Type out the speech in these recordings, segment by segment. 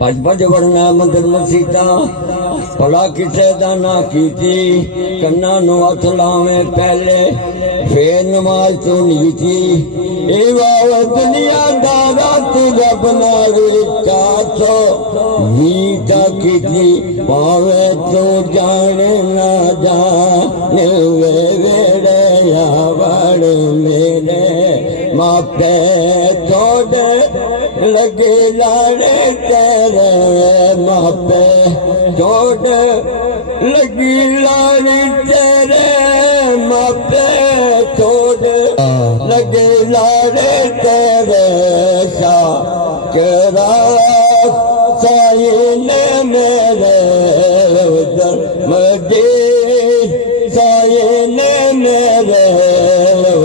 भज भज वरना मंदिर मसीता भला किसे दा ना कीती कन्ना नु हथ लावे पहले फिर नमाज तो नीती एवा दुनिया दादा तू रब नाल काथो मीता कीती पावे तो जाने ना जाने वे वेड़े आवड़ मेरे मापे थोड़े लगे लाड़े तेरे मापे चोट लगी लाड़ी तेरे मापे चोट लगे लाड़े तेरे शाकरा साइन मेरे उधर मदी साइन मेरे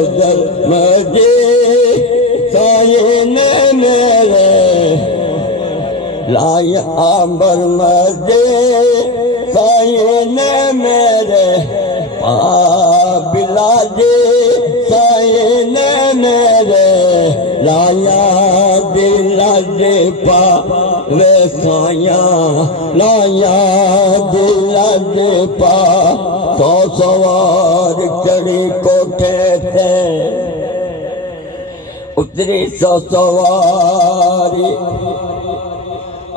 उधर मदी साइन मेरे लाय आंबर मदे साइन मेरे बिलाजे साइन मेरे लाया बिलाजे पा वे साया लाया बिलाजे पा सौ सवार चढ़ी कोठे थे उतरी सौ सवारी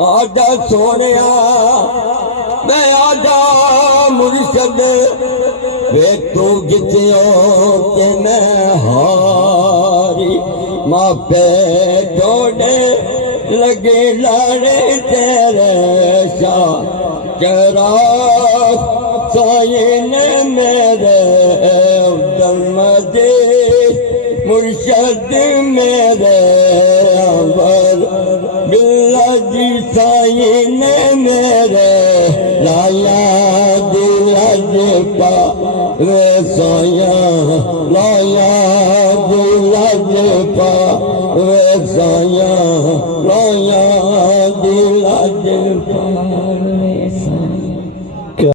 आजा सोने मैं आजा मुर्शद वे तू जितियो के मैं हारी मापे जोड़े लगे लाड़े तेरे शाकरा साइन मेरे दमदे मुर्शद मेरे अमर बिल्लाजी साइन मेरे लाया दिलज पा वे साया लाया दिलज पा वे साया लाया दिलज पा।